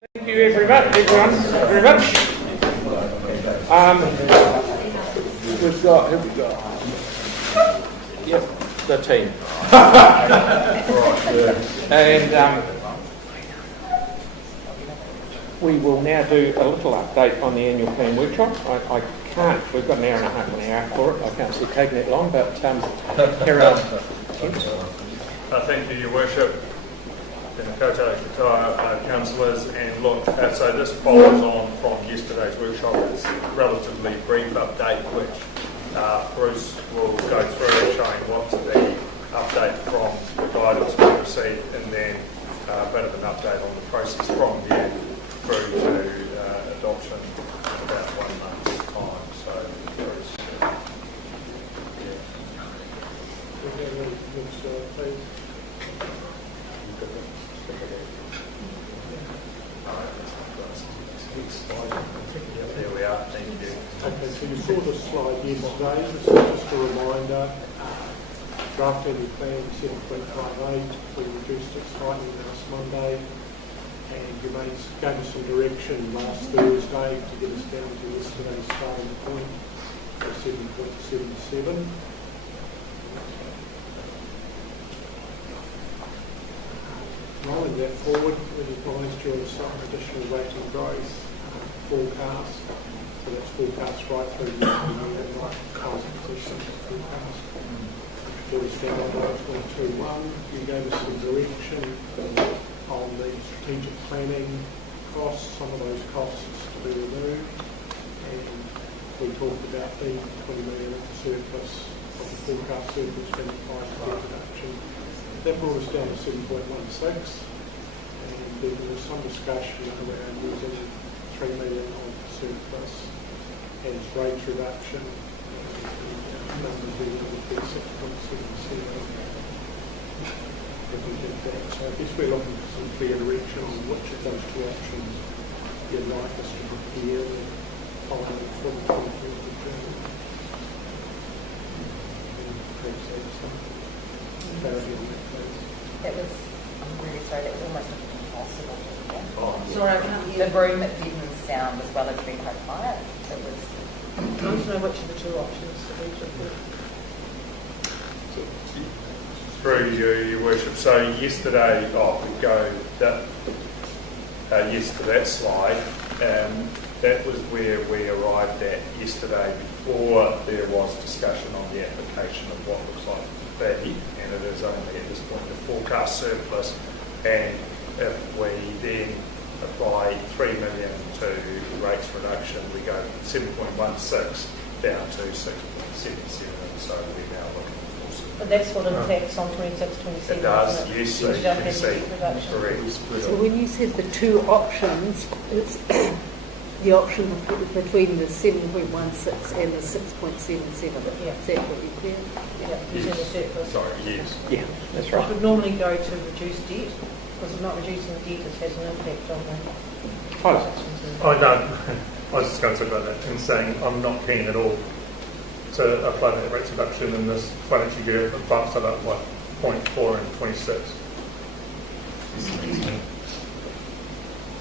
Thank you everyone very much. We've got, who have we got? Yep, the team. And we will now do a little update on the annual plan workshop. I can't, we've got an hour and a half, an hour for it. I can't see it taking that long, but carry on. Thank you, Your Worship. Councillors, and look, so this follows on from yesterday's workshop. It's a relatively brief update which Bruce will go through, showing what's the update from the guidance we received, and then a bit of an update on the process from there through to adoption in about 1 month's time. So Bruce, there we are, thank you. Okay, so you saw the slide yesterday. This is just a reminder. Draft annual plan 7.58. We reduced it slightly last Monday, and you gave us some direction last Thursday to get us down to yesterday's starting point of 7.77. Rolling that forward, we advised you of some additional rate and growth forecast. So that's forecast right through the year, not current position forecast. Brought us down on 1.21. You gave us some direction on the strategic planning costs, some of those costs to be removed. And we talked about the 20 million of the surplus, of the forecast surplus being applied to debt reduction. That brought us down to 7.16, and there was some discussion around using 3 million of surplus as rate reduction, and numbers would be 6.77. So I guess we're looking for some clear direction on which of those two options you'd like us to prepare following from the 24th of June. Perhaps that's some clarity on that, please. That was, I'm really sorry, that was almost impossible. Sorry, I can't hear. The room didn't sound as well as being quite quiet. So it was. I want to know which of the two options to be preferred. Through you, Your Worship. So yesterday, we go that yes to that slide. That was where we arrived at yesterday before there was discussion on the application of what looks like value, and it is only at this point the forecast surplus. And if we then apply 3 million to rates reduction, we go from 7.16 down to 6.77. So we're now looking for some. But that's what it affects on 26, 27. It does, yes, so you can see. Correct. So when you said the two options, it's the option between the 7.16 and the 6.77. Yeah. Is that what you clear? Yeah, using the surplus. Sorry, yes. Yeah, that's It right. would normally go to reduce debt, because it's not reducing debt, it has an impact on the. I don't. I was just going to talk about that and saying I'm not keen at all to apply that rates reduction in this financial year. It bumps it up by 0.4 and 26.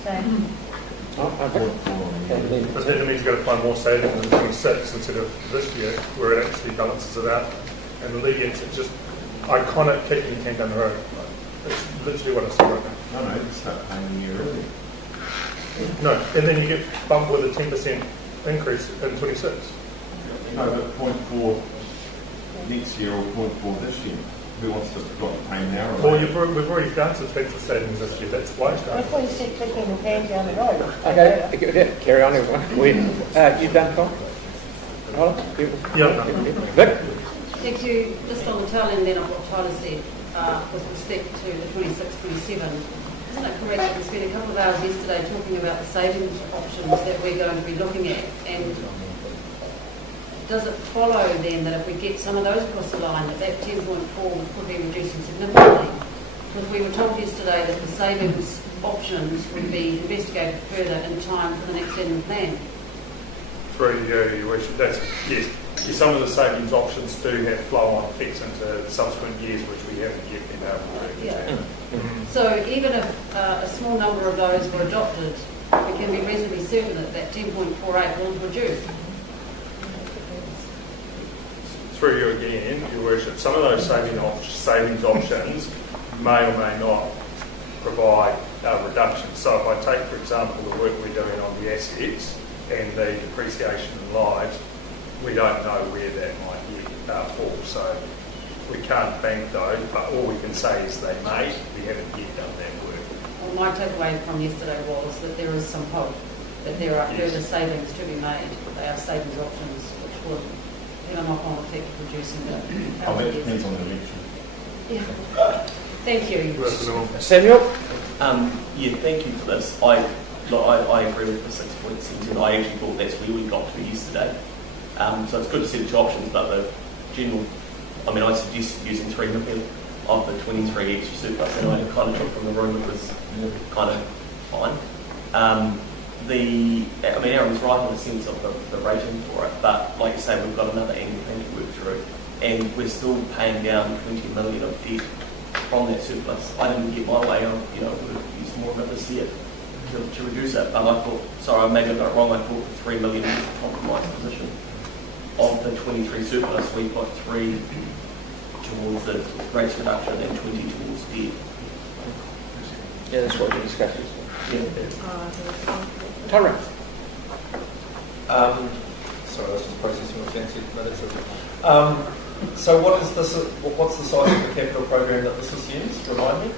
Same. But that means you've got to find more savings in 26 instead of this year, where it actually balances it out. And the leagues, it's just iconic kicking the can down the road. It's literally what I see right now. No, you start paying the year early. No, and then you get bumped with a 10% increase in 26. No, but 0.4 next year or 0.4 this year. Who wants to pay now? Well, we've already done substantial savings this year. That's why it's I done. thought you said kicking the can down the road. Okay, carry on everyone. You done, Tom? Yeah. Vic? Thank you. Just on the tail end then of what Tyler said, with respect to the 26-27, isn't it correct that we spent a couple of hours yesterday talking about the savings options that we're going to be looking at? And does it follow then that if we get some of those across the line, that 10.4 could be reducing significantly? Because we were told yesterday that the savings options would be investigated further in time for the next annual plan. Through you, Your Worship. That's, yes. Some of the savings options do have flow-on effects into subsequent years, which we haven't yet been able to do. Yeah. So even if a small number of those were adopted, we can be reasonably certain that that 10.48 will reduce. Through you again, Your Worship, some of those savings options may or may not provide a reduction. So if I take, for example, the work we're doing on the assets and the depreciation in lives, we don't know where that might fall. So we can't bank those, but all we can say is they may. We haven't yet done that work. Well, my takeaway from yesterday was that there is some hope that there are further savings to be made. They are savings options which will have a knock-on effect of reducing the Oh, that depends on the election. Yeah. Thank you. Samuel? Yeah, thank you for this. I agree with the 6 points, and I actually thought that's where we got to yesterday. So it's good to see the two options, but the general, I suggested using 3 million of the 23 extra surplus, and I kind of took from the room it was kind of fine. Aaron's right in the sense of the rating for it, but like you say, we've got another annual plan to work through, and we're still paying down 20 million of debt from that surplus. I didn't get my way on, we would have used more of it this year to reduce it, but I thought, sorry, maybe I got it wrong, I thought the 3 million was a compromised position. Of the 23 surplus, we put 3 towards the rates reduction and 20 towards debt. Yeah, that's what we discussed. Yeah. Tara? Sorry, I was just processing what's answered. No, that's okay. So what's the size of the capital program that this assumes? Remind me.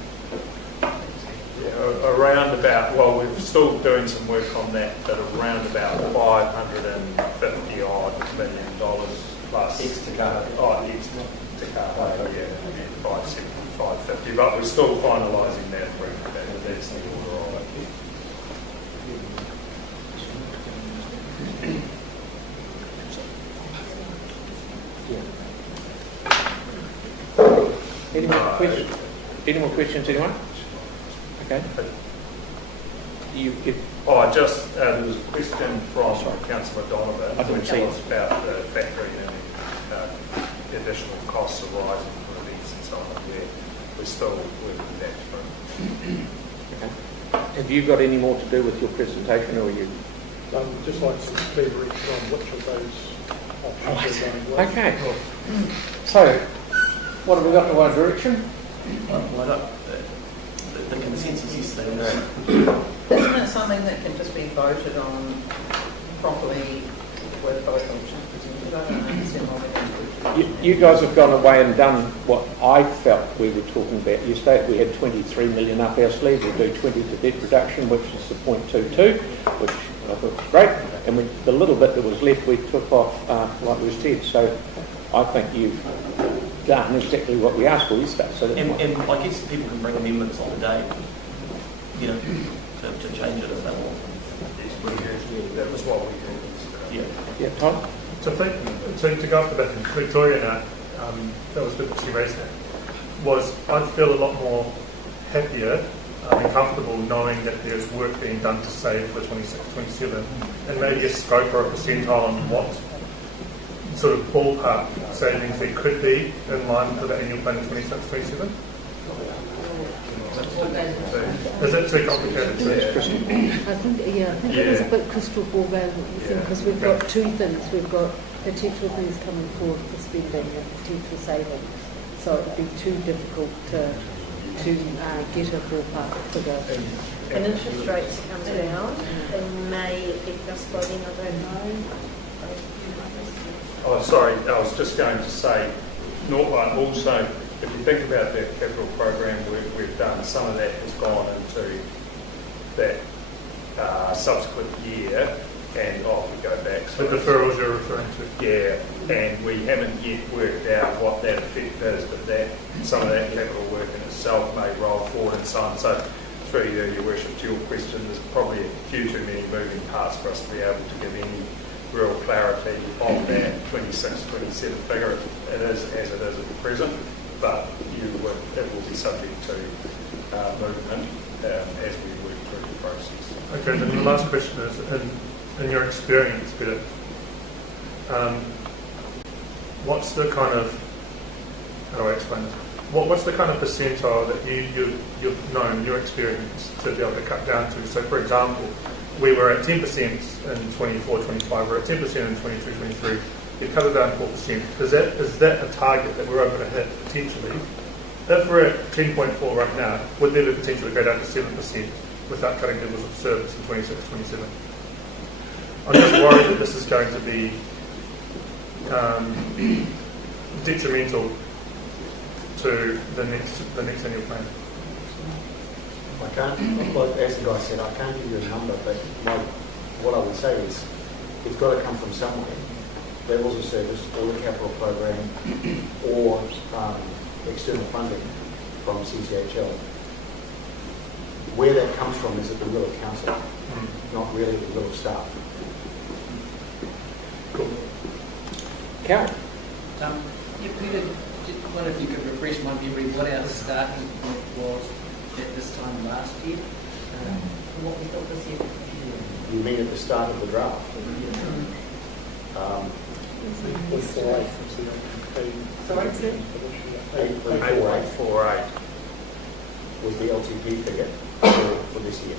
Yeah, around about, well, we're still doing some work on that, but around about $550 odd million plus. Ex to Takata. Oh, ex to Takata, yeah, 570, 550, but we're still finalising that work. That's the order of it. Any more questions, anyone? Okay. There was a question from Councillor Donovan, which was about the factoring in additional costs arising from events and so on. We're still working that through. Okay. Have you got any more to do with your presentation, or are you? Just like some clarity on which of those options are going well. Okay. So, what have we got in One Direction? The consensus yesterday Isn't it something that can just be voted on properly with both options presented? I don't understand why we don't do it. You guys have gone away and done what I felt we were talking about. You stated we had 23 million up our sleeve. We'll do 20 to debt reduction, which is the 0.22, which I thought was great. And the little bit that was left, we took off, like we said. So I think you've done exactly what we asked for yesterday. So and I guess people can bring amendments on the day, to change it if they want. That was what we did. Yeah, Tom? So to go off the bat in Victoria, that was what she raised, I'd feel a lot more happier and comfortable knowing that there's work being done to save for 26, 27, and maybe a scope or a percentile on what sort of ballpark savings there could be in line for the annual plan of 26, 27. Is it too complicated? I think it was a bit crystal ball going because we've got two things. We've got potential things coming forward for spending and potential savings. So it would be too difficult to get a ballpark figure. When interest rates come down, they may affect us floating, I don't know. Oh, sorry, I was just going to say, also, if you think about the capital program we've done, some of that has gone into that subsequent year, and we go back. The deferrals you're referring to? Yeah, and we haven't yet worked out what that effect is, but some of that capital work in itself may roll forward and so on. So, through you, Your Worship, to your question, there's probably a few too many moving parts for us to be able to give any real clarity on that 26, 27 figure. It is as it is at the present, but it will be subject to movement as we work through the process. Okay, then the last question is, in your experience, Peter, what's the kind of, how do I explain this? what's the kind of percentile that you've known in your experience to be able to cut down to? So, for example, we were at 10% in 24-25, we're at 10% in 22-23. You cut it down 4%. Is that a target that we're able to hit potentially? If we're at 10.4 right now, would there be potential to go down to 7% without cutting levels of service in 26-27? I'm just worried that this is going to be detrimental to the next annual plan. I can't, like, as the guy said, I can't give you a number, but what I would say is it's got to come from somewhere. Levels of service, or the capital program, or external funding from CCHL. Where that comes from is at the will of council, not really the will of staff. Cool. Cal? Peter, I wonder if you could refresh my memory what our starting point was at this time last year. What we thought this year. You mean at the start of the draft? 8.48 was the LTP. 8.48 was the LTP figure for this year.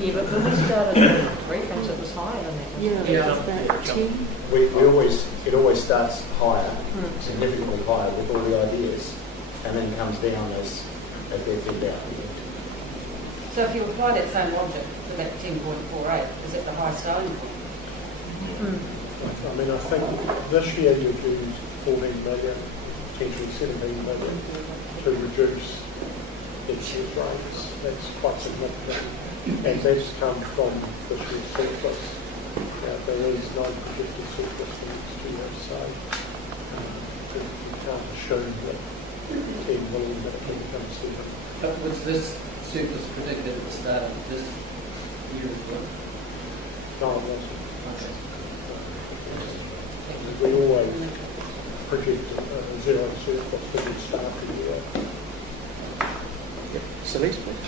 Yeah, but when we started the refunds, it was higher than that. Yeah, it's about 10. It always starts higher, significantly higher with all the ideas, and then comes down as they're filled out. So if you apply that same logic to that 10.48, is it the high starting point? I mean, I think this year you've used 14 million, potentially 17 million to reduce next year's rates. That's quite significant. And that's come from this year's surplus. There is no projected surplus for next year, so you can't assume that 10 million that it becomes 7. But was this surplus predicted at the start of this year as well? No, it wasn't. Okay. We always project a zero surplus for the start of the year. Celeste, please.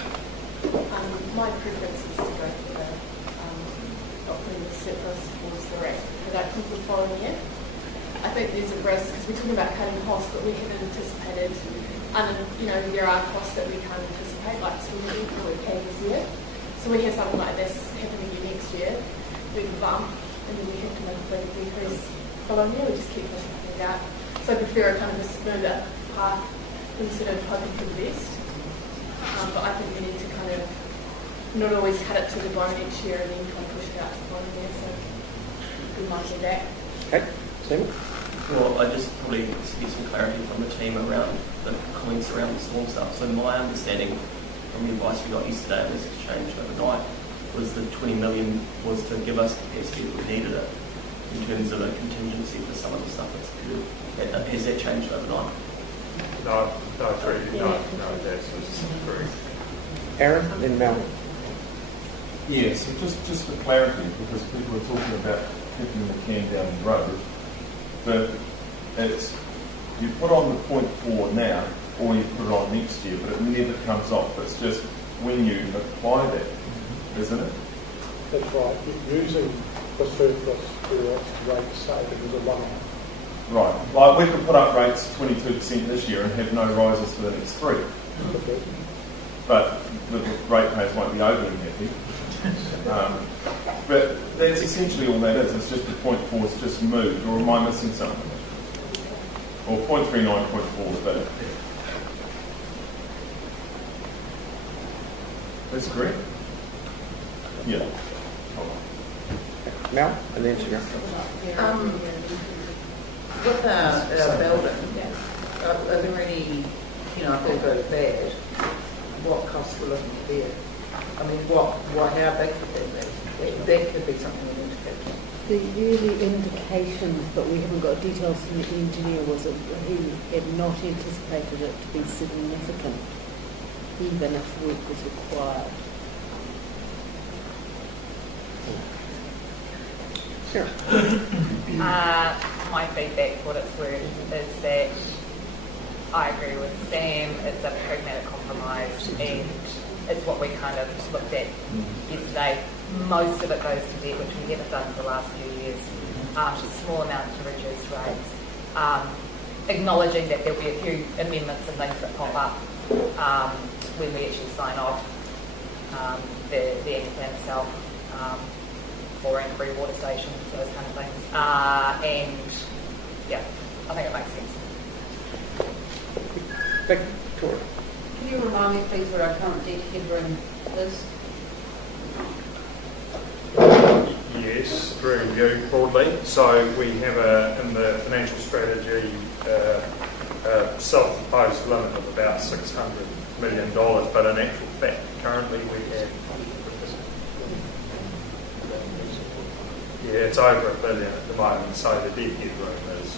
My preference is to go for the operating surplus towards the rate production for the following year. I think there's a risk because we're talking about cutting costs, but we haven't anticipated, there are costs that we can't anticipate, like swimming that we've had this year. So we have something like this happening again next year, big bump, and then we have to make a big decrease following year. We just keep pushing things out. So I prefer a kind of a smoother path instead of hoping for the best. But I think we need to kind of not always cut it to the bone each year and then kind of push it out to the bottom year. So we might do that. Okay, Stephen? Well, I just probably need to get some clarity from the team around the comments around the storm stuff. So my understanding from the advice we got yesterday, and this has changed overnight, was the 20 million was to give us capacity if we needed it in terms of a contingency for some of the stuff that's occurred. Has that changed overnight? No, that's correct. Aaron, then Mel. Yeah, so just for clarity, because people are talking about kicking the can down the road, but it's, you put on the 0.4 now, or you put it on next year, but it never comes off. It's just when you apply that, isn't it? That's right. Using the surplus for rate saving is a one-off. Right. Like we could put up rates 22% this year and have no rises for the next 3. But the ratepayers won't be overly happy. But that's essentially all that is. It's just the 0.4 is just moved, or am I missing something? Or 0.39, 0.4, but that's correct? Yeah. Mel, and then Sarah. With our building, are there any, if they go bad, what costs we're looking to bear? I mean, how big could that be? That could be something we need to factor in. The early indications, but we haven't got details from the engineer, was that he had not anticipated it to be significant, even if work was required. Sarah. My feedback, what it's worth, is that I agree with Sam. It's a pragmatic compromise, and it's what we kind of looked at yesterday. Most of it goes to debt, which we haven't done for the last few years. Just small amounts to reduce rates. acknowledging that there'll be a few amendments and things that pop up when we actually sign off the action plan itself for free water stations, those kind of things. And yeah, I think it makes sense. Victoria. Can you remind me, please, what our current debt headroom is? Yes, through you broadly. So we have in the financial strategy self-imposed limit of about $600 million, but in actual fact, currently we have, it's over $1 billion at the moment. So the debt headroom is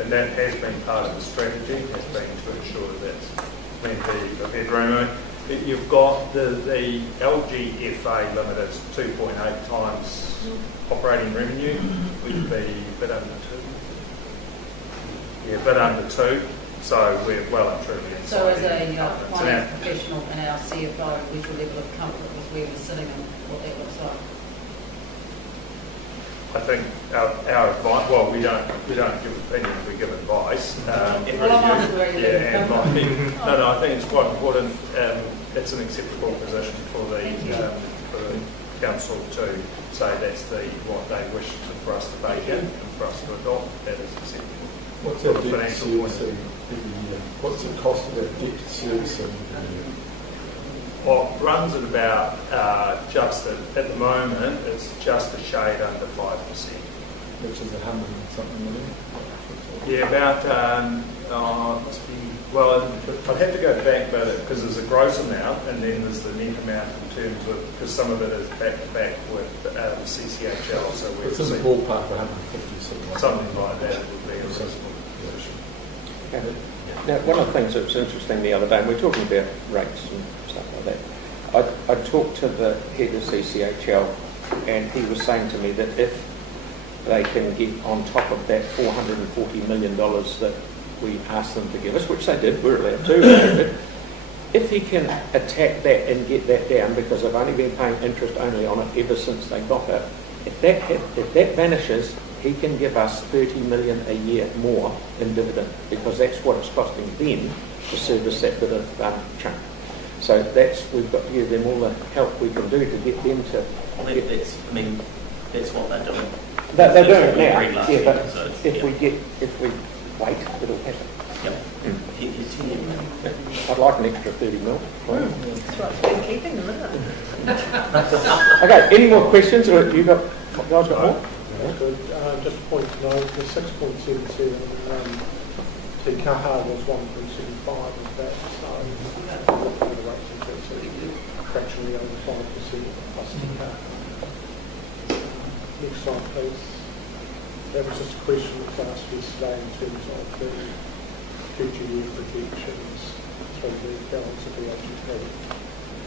and that has been part of the strategy, has been to ensure that plenty of headroom. You've got the LGFA limit is 2.8 times operating revenue. We'd be a bit under 2. Yeah, a bit under 2. So we're well and truly inside. So as a finance professional and our CFO, where's the level of comfort with where we're sitting and what that looks like? I think our advice, well, we don't give opinions, we give advice. Well, I'm asking where you live. I think it's quite important. It's an acceptable position for the council to say that's what they wish for us to bake in and for us to adopt. That is acceptable. What's our debt servicing every year? What's the cost of that debt servicing? Well, it runs at about at the moment, it's just a shade under 5%. Which is 100 and something million? Yeah, about, must be, well, I'd have to go back, but because there's a gross amount and then there's the net amount in terms of, because some of it is back to back with CCHL. So it's in the ballpark of 150 something like that would be a reasonable position. Now, one of the things that was interesting the other day, and we're talking about rates and stuff like that, I talked to the head of CCHL and he was saying to me that if they can get on top of that $440 million that we asked them to give us, which they did, we're allowed to, if he can attack that and get that down, because they've only been paying interest only on it ever since they got it, if that vanishes, he can give us $30 million a year more in dividend, because that's what it's costing them to service that bit of chunk. So we've got to give them all the help we can do to get them to. That's what they're doing. They're doing it now. Yeah, but if we wait, it'll happen. Yep. I'd like an extra 30 mil. That's right, it's been keeping them, isn't it? Okay, any more questions? Or you guys got more? Good. Just a point to note, the 6.77 Te Kaha was 1.75 of that, so the rates increase fractionally over 5% plus Te Kaha. Next slide, please. That was just a question that was asked yesterday in terms of the future year projections through the balance of the LGP.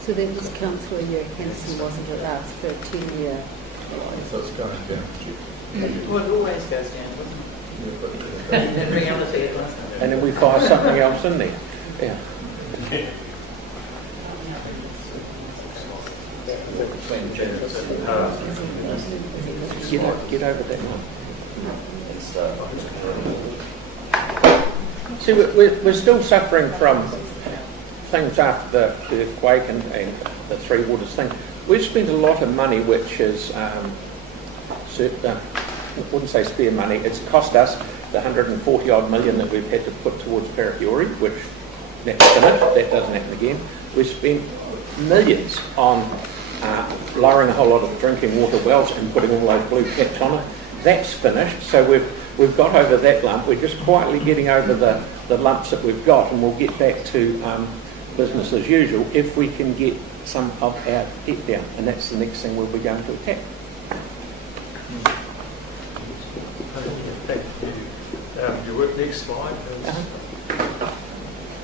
So that was Councillor Hanson, wasn't it, last for a 10-year? So it's going down. Well, it always goes down, doesn't it? In reality, it does. And then we fire something else in there. Yeah. Get over that one. See, we're still suffering from things after the earthquake and the Three Waters thing. We've spent a lot of money, which is, I wouldn't say spare money, it's cost us the 140 odd million that we've had to put towards Parakiori, which that's finished, that doesn't happen again. We've spent millions on lowering a whole lot of the drinking water wells and putting all those blue caps on it. That's finished, so we've got over that lump. We're just quietly getting over the lumps that we've got, and we'll get back to business as usual if we can get some of our debt down, and that's the next thing we'll be going to attack. Your next slide.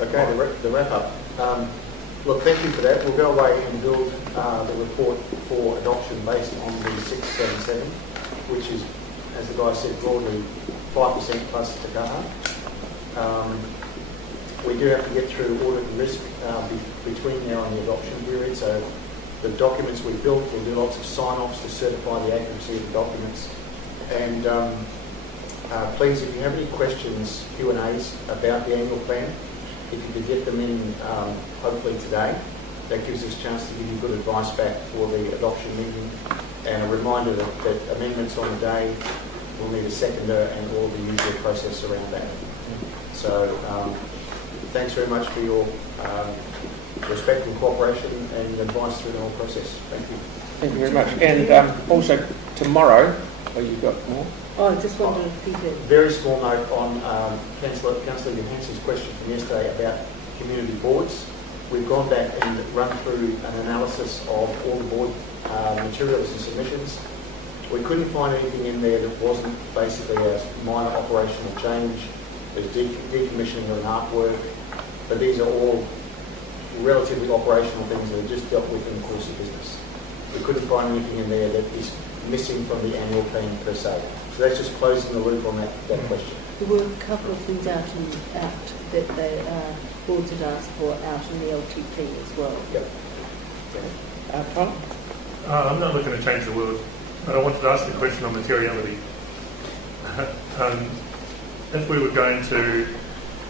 Okay, the wrap up. Look, thank you for that. We'll go away and build the report for adoption based on the 677, which is, as the guy said, broadly 5% plus Te Kaha. We do have to get through audit and risk between now and the adoption period. So the documents we built, we'll do lots of sign-offs to certify the accuracy of the documents. And please, if you have any questions, Q&As about the annual plan, if you could get them in hopefully today, that gives us a chance to give you good advice back for the adoption meeting. And a reminder that amendments on the day will need a seconder and all the usual process around that. So thanks very much for your respect and cooperation and advice through the whole process. Thank you. Thank you very much. And also tomorrow, you've got more? Oh, I just wondered if you did. Very small note on Councillor Johansson's question from yesterday about community boards. We've gone back and run through an analysis of all the board materials and submissions. We couldn't find anything in there that wasn't basically a minor operational change. There's decommissioning of an artwork, but these are all relatively operational things that are just dealt with in the course of business. We couldn't find anything in there that is missing from the annual plan per se. So that's just closing the loop on that question. There were a couple of things out that the boards had asked for out in the LTP as well. Yep. Tom? I'm not looking to change the world, but I wanted to ask the question on materiality. If we were going to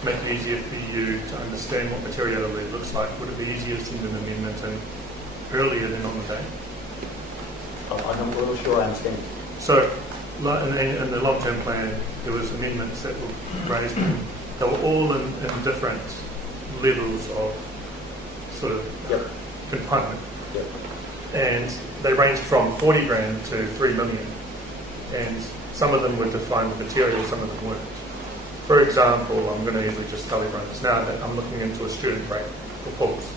make it easier for you to understand what materiality looks like, would it be easier to send an amendment in earlier than on the day? I'm not really sure I understand. So, in the long-term plan, there was amendments that were raised. They were all in different levels of sort of component. Yep. And they ranged from 40 grand to 3 million. And some of them were defined with material, some of them weren't. For example, I'm going to usually just tell everyone this now, that I'm looking into a student rate for pools.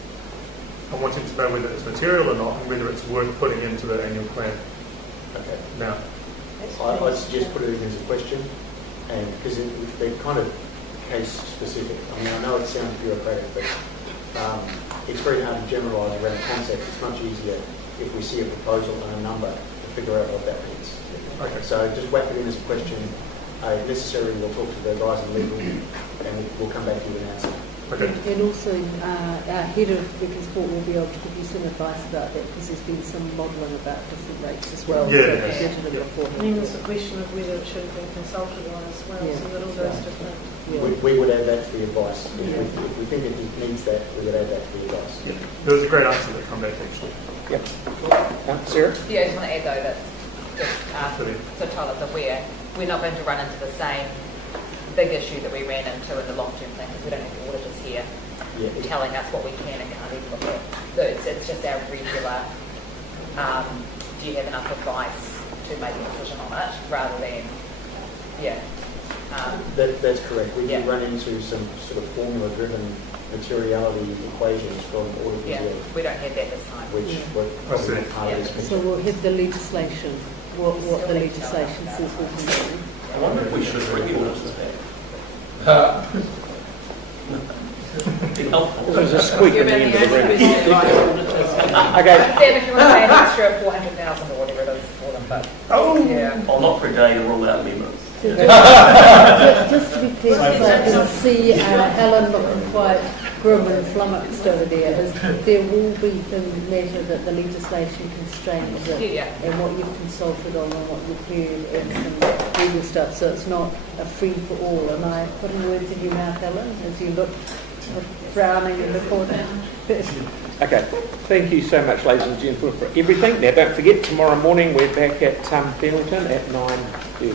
I wanted to know whether it's material or not and whether it's worth putting into the annual plan. Okay. Now, I'd suggest put it in as a question, and because they're kind of case specific. I mean, I know it sounds bureaucratic, but it's very hard to generalise around concepts. It's much easier if we see a proposal and a number to figure out what that means. Okay. So just whack it in as a question. If necessary, we'll talk to the guys in legal, and we'll come back to you with an answer. okay. And also, our head of Vickers Sport will be able to give you some advice about that, because there's been some modelling about different rates as well. Yeah. So presented them before. I mean, there's a question of whether it should have been consulted on as well, Yeah. so that all goes different. We would add that to the advice. If we think it needs that, we would add that to the advice. There was a great answer that come back actually. Yep. Sarah? Yeah, I just want to add though that just so Tyler's aware, we're not going to run into the same big issue that we ran into in the long-term plan, because we don't have the auditors here telling us what we can and can't even look at. So it's just our regular, do you have enough advice to make a decision on it, rather than, That's correct. We do run into some sort of formula-driven materiality equations from auditors. Yeah, we don't have that this time. Which were probably part of this picture. So we'll have the legislation, what the legislation says we can do. I wonder if we should bring the auditors back. There's a squeak at the end of the room. Okay. Sam, if you want to pay an extra 400,000 or whatever it is for them, but Oh, not for a day to rule out amendments. Just to be clear, I can see Helen looking quite grim and flummoxed over there. There will be the matter that the legislation constrains it, and what you've consulted on and what you've heard and some legal stuff. So it's not a free for all. Am I putting words in your mouth, Helen, as you look frowning in the corner? Okay, thank you so much, ladies and gentlemen, for everything. Now, don't forget, tomorrow morning we're back at Fieldington at 9:30.